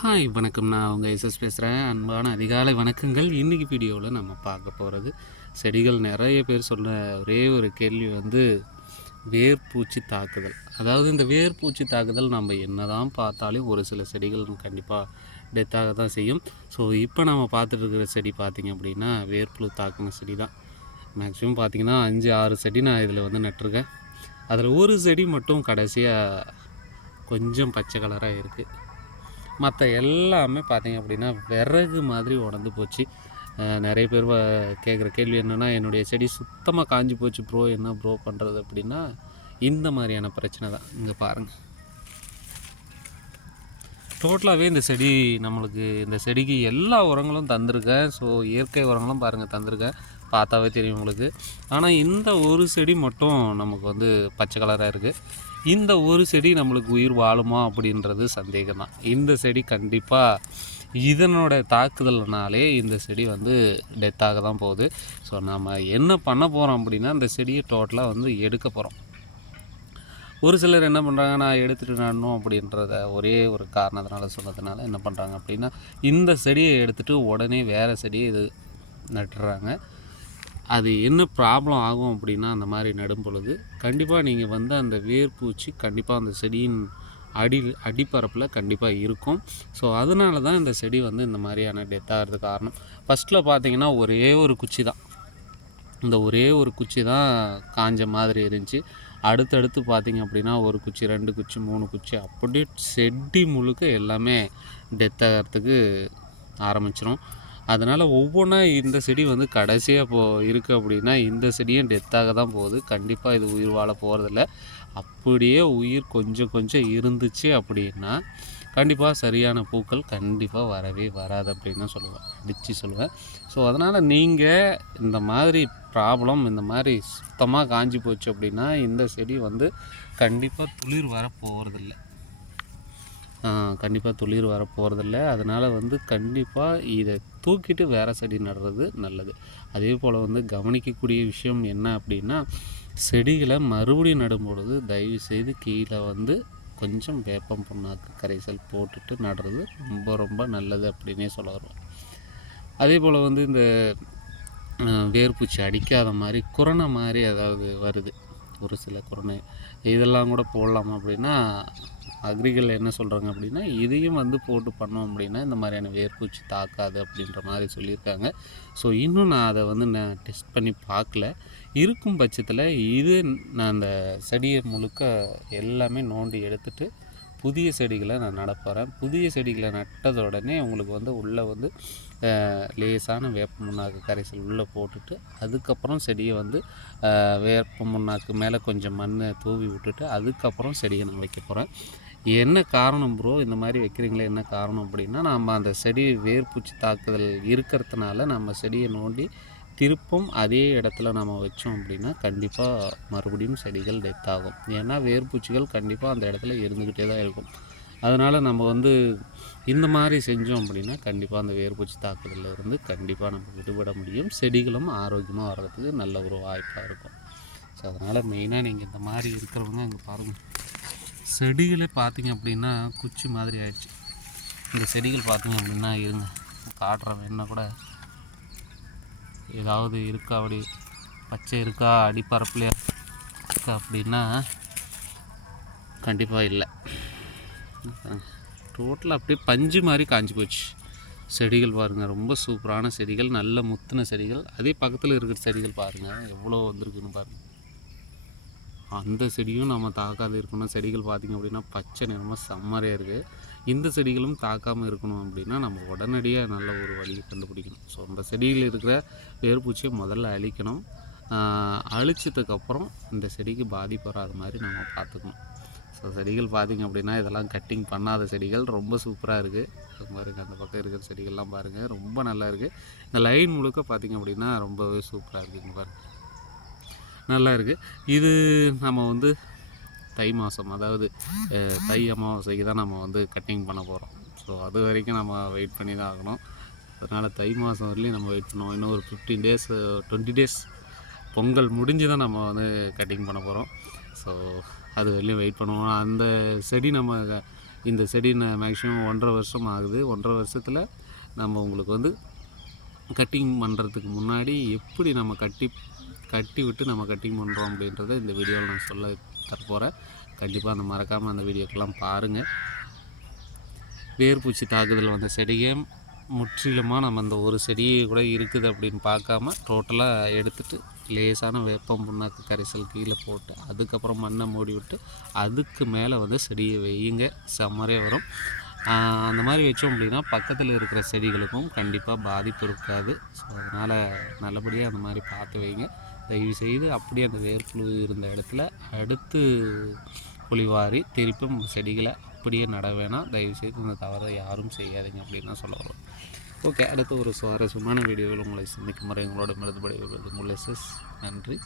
Hi வணக்கம். நான் உங்கள் எஸ்எஸ் பேசுகிறேன். அன்பான அதிகாலை வணக்கங்கள். இன்றைக்கி வீடியோவில் நம்ம பார்க்க போகிறது செடிகள். நிறைய பேர் சொல்ல ஒரே ஒரு கேள்வி வேர்பூச்சி தாக்குதல். அதாவது இந்த வேர்பூச்சி தாக்குதல் நம்ம என்ன தான் பார்த்தாலும் ஒரு சில செடிகள் கண்டிப்பாக டெத்தாக தான் செய்யும். ஸோ இப்போ நம்ம பார்த்துட்டு இருக்கிற செடி பார்த்திங்க அப்படின்னா வேர்ப்புழு தாக்குன செடி தான். மேக்ஸிமம் பார்த்திங்கன்னா 5-6 செடி நான் இதில் நட்டிருக்கேன். அதில் ஒரு செடி மட்டும் கடைசியாக கொஞ்சம் பச்சை கலராக இருக்குது. மற்ற எல்லாமே பார்த்திங்க அப்படின்னா விறகு மாதிரி உடந்து போச்சு. நிறைய பேர் கேட்குற கேள்வி என்னென்னா, என்னுடைய செடி சுத்தமாக காஞ்சி போச்சு ப்ரோ, என்ன ப்ரோ பண்ணுறது அப்படின்னா, இந்த மாதிரியான பிரச்சனை தான். இங்கே பாருங்கள், டோட்டலாகவே இந்த செடி இந்த செடிக்கு எல்லா உரங்களும் தந்திருக்கேன். ஸோ இயற்கை உரங்களும் பாருங்கள் தந்திருக்கேன், பார்த்தாவே தெரியும் உங்களுக்கு. ஆனால் இந்த ஒரு செடி மட்டும் நமக்கு பச்சை கலராக இருக்குது. இந்த ஒரு செடி நம்மளுக்கு உயிர் வாழுமா அப்படின்றது சந்தேகம் தான். இந்த செடி கண்டிப்பாக இதனோட தாக்குதல்னாலே இந்த செடி டெத்தாக தான் போகுது. ஸோ நம்ம என்ன பண்ண போகிறோம் அப்படின்னா, இந்த செடியை டோட்டலாக எடுக்க போகிறோம். ஒரு சிலர் என்ன பண்ணுறாங்க, நான் எடுத்துகிட்டு நடணும் அப்படின்றத ஒரே ஒரு காரணத்தினால சொன்னதுனால என்ன பண்ணுறாங்க அப்படின்னா, இந்த செடியை எடுத்துகிட்டு உடனே வேறு செடியை நட்டுறாங்க. அது என்ன ப்ராப்ளம் ஆகும் அப்படின்னா, அந்த மாதிரி நடும் பொழுது கண்டிப்பாக நீங்கள் அந்த வேர்பூச்சி கண்டிப்பாக அந்த செடியின் அடிப்பரப்பில் கண்டிப்பாக இருக்கும். ஸோ அதனால தான் இந்த செடி இந்த மாதிரியான டெத் ஆகிறதுக்கு காரணம். ஃபஸ்ட்டில் பார்த்தீங்கன்னா ஒரே ஒரு குச்சி தான், இந்த ஒரே ஒரு குச்சி தான் காஞ்ச மாதிரி இருந்துச்சு. அடுத்தடுத்து பார்த்திங்க அப்படின்னா ஒரு குச்சி, 2 குச்சி, 3 குச்சி, அப்படியே செடி முழுக்க எல்லாமே டெத் ஆகிறதுக்கு ஆரம்பிச்சிடும். அதனால் ஒவ்வொன்றா இந்த செடி கடைசியாக இருக்குது அப்படின்னா, இந்த செடியும் டெத்தாக தான் போகுது. கண்டிப்பாக இது உயிர் வாழ போகிறதில்ல. அப்படியே உயிர் கொஞ்சம் கொஞ்சம் இருந்துச்சு அப்படின்னா கண்டிப்பாக சரியான பூக்கள் கண்டிப்பாக வரவே வராது அப்படின்னு தான் சொல்லுவேன். ஸோ அதனால் நீங்கள் இந்த மாதிரி ப்ராப்ளம், இந்த மாதிரி சுத்தமாக காஞ்சி போச்சு அப்படின்னா, இந்த செடி கண்டிப்பாக துளிர் வர போகிறதில்ல. அதனால் கண்டிப்பாக இதை தூக்கிட்டு வேறு செடி நடுறது நல்லது. அதே போல் கவனிக்கக்கூடிய விஷயம் என்ன அப்படின்னா, செடிகளை மறுபடியும் நடும்பொழுது தயவுசெய்து கீழே கொஞ்சம் வேப்பம் புண்ணாக்கு கரைசல் போட்டுட்டு நடுறது ரொம்ப ரொம்ப நல்லது அப்படின்னே சொல்ல வருவேன். அதே போல் இந்த வேர்பூச்சி அடிக்காத மாதிரி குரணை மாதிரி ஏதாவது வருது, ஒரு சில குரணை, இதெல்லாம் கூட போடலாமா அப்படின்னா, அக்ரிகள் என்ன சொல்கிறாங்க அப்படின்னா, இதையும் போட்டு பண்ணோம் அப்படின்னா இந்த மாதிரியான வேர்பூச்சி தாக்காது அப்படின்ற மாதிரி சொல்லியிருக்காங்க. ஸோ இன்னும் நான் அதை நான் டெஸ்ட் பண்ணி பார்க்கல. இருக்கும் பட்சத்தில் நான் அந்த செடியை முழுக்க எல்லாமே நோண்டி எடுத்துகிட்டு புதிய செடிகளை நான் நடப்போகிறேன். புதிய செடிகளை நட்டத உடனே உங்களுக்கு உள்ளே லேசான வேப்ப முன்னாக்கு கரைசல் உள்ளே போட்டுட்டு, அதுக்கப்புறம் செடியை வேப்ப முன்னாக்கு மேலே கொஞ்சம் மண் தூவி விட்டுட்டு அதுக்கப்புறம் செடியை நான் வைக்க போகிறேன். என்ன காரணம் ப்ரோ இந்த மாதிரி வைக்கிறீங்களே, என்ன காரணம் அப்படின்னா, நம்ம அந்த செடி வேர்பூச்சி தாக்குதல் இருக்கிறதுனால நம்ம செடியை நோண்டி திருப்பும் அதே இடத்துல நம்ம வச்சோம் அப்படின்னா கண்டிப்பாக மறுபடியும் செடிகள் டெத் ஆகும். ஏன்னா வேர்பூச்சிகள் கண்டிப்பாக அந்த இடத்துல இருந்துக்கிட்டே தான் இருக்கும். அதனால் நம்ம இந்த மாதிரி செஞ்சோம் அப்படின்னா கண்டிப்பாக அந்த வேர்பூச்சி தாக்குதலில் இருந்து கண்டிப்பாக நம்ம விடுபட முடியும். செடிகளும் ஆரோக்கியமாக வர்றதுக்கு நல்ல ஒரு வாய்ப்பாக இருக்கும். ஸோ அதனால் மெயினாக நீங்கள் இந்த மாதிரி இருக்கிறவங்க அங்கே பாருங்கள், செடிகளே பார்த்திங்க அப்படின்னா குச்சி மாதிரி ஆயிடுச்சு. இந்த செடிகள் பார்த்திங்க அப்படின்னா இருங்க காட்டுறேன், என்ன கூட ஏதாவது இருக்கா, அப்படி பச்சை இருக்கா, அடிப்பரப்புலையா இருக்கா அப்படின்னா கண்டிப்பாக இல்லை. டோட்டலாக அப்படியே பஞ்சு மாதிரி காஞ்சி போச்சு செடிகள். பாருங்கள், ரொம்ப சூப்பரான செடிகள், நல்ல முத்தின செடிகள். அதே பக்கத்தில் இருக்கிற செடிகள் பாருங்கள் எவ்வளோ வந்திருக்குன்னு பாருங்கள். அந்த செடியும் நம்ம தாக்காது இருக்கணும். செடிகள் பார்த்திங்க அப்படின்னா பச்சை நிறமாக செம்மறையாக இருக்குது. இந்த செடிகளும் தாக்காமல் இருக்கணும் அப்படின்னா நம்ம உடனடியாக நல்ல ஒரு வழியை கண்டுபிடிக்கணும். ஸோ அந்த செடியில் இருக்கிற வேர்பூச்சியை முதல்ல அழிக்கணும். அழிச்சதுக்கப்புறம் இந்த செடிக்கு பாதிப்பு வராத மாதிரி நம்ம பார்த்துக்கணும். ஸோ செடிகள் பார்த்திங்க அப்படின்னா இதெல்லாம் கட்டிங் பண்ணாத செடிகள் ரொம்ப சூப்பராக இருக்குது. பாருங்கள், அந்த பக்கம் இருக்கிற செடிகள்லாம் பாருங்கள் ரொம்ப நல்லா இருக்குது. இந்த லைன் முழுக்க பார்த்திங்க அப்படின்னா ரொம்பவே சூப்பராக இருக்குதுங்க. பாருங்கள், நல்லா இருக்குது. இது நம்ம தை மாதம், அதாவது தை அமாவாசைக்கு தான் நம்ம கட்டிங் பண்ண போகிறோம். ஸோ அது வரைக்கும் நம்ம வெயிட் பண்ணி தான் ஆகணும். அதனால் தை மாதம் வரலையும் நம்ம வெயிட் பண்ணுவோம். இன்னும் ஒரு 15 டேஸ் 20 டேஸ் பொங்கல் முடிஞ்சு தான் நம்ம கட்டிங் பண்ண போகிறோம். ஸோ அது வரலையும் வெயிட் பண்ணுவோம். அந்த செடி நம்ம இந்த செடி மேக்ஸிமம் 1.5 வருஷம் ஆகுது. 1.5 வருஷத்தில் நம்ம உங்களுக்கு வந்து கட்டிங் பண்ணுறதுக்கு முன்னாடி எப்படி நம்ம கட்டி விட்டு நம்ம கட்டிங் பண்ணுறோம் அப்படின்றத இந்த வீடியோவில் நான் சொல்ல தரப்போகிறேன். கண்டிப்பாக அந்த மறக்காமல் அந்த வீடியோக்கெல்லாம் பாருங்கள். வேர்பூச்சி தாக்குதல் வந்த செடியை முற்றிலுமாக நம்ம அந்த ஒரு செடியை கூட இருக்குது அப்படின்னு பார்க்காம டோட்டலாக எடுத்துகிட்டு லேசான வேப்பம் புண்ணாக்கு கரைசல் கீழே போட்டு அதுக்கப்புறம் மண்ணை மூடி விட்டு அதுக்கு மேலே வந்து செடியை வையுங்க. செம்மறே வரும். அந்த மாதிரி வச்சோம் அப்படின்னா பக்கத்தில் இருக்கிற செடிகளுக்கும் கண்டிப்பாக பாதிப்பு இருக்காது. ஸோ அதனால் நல்லபடியாக அந்த மாதிரி பார்த்து வைங்க. தயவுசெய்து அப்படியே அந்த வேர்ப்புழு இருந்த இடத்துல அடுத்து புளிவாரி திருப்பும் செடிகளை அப்படியே நட வேணாம். தயவுசெய்து இந்த தவறை யாரும் செய்யாதீங்க அப்படின்னு தான் சொல்ல வரும். ஓகே, அடுத்து ஒரு சுவாரஸ்யமான வீடியோவில் உங்களை சந்திக்கும் முறை உங்களோட மிருதுபடி வருவது முல்லை. நன்றி.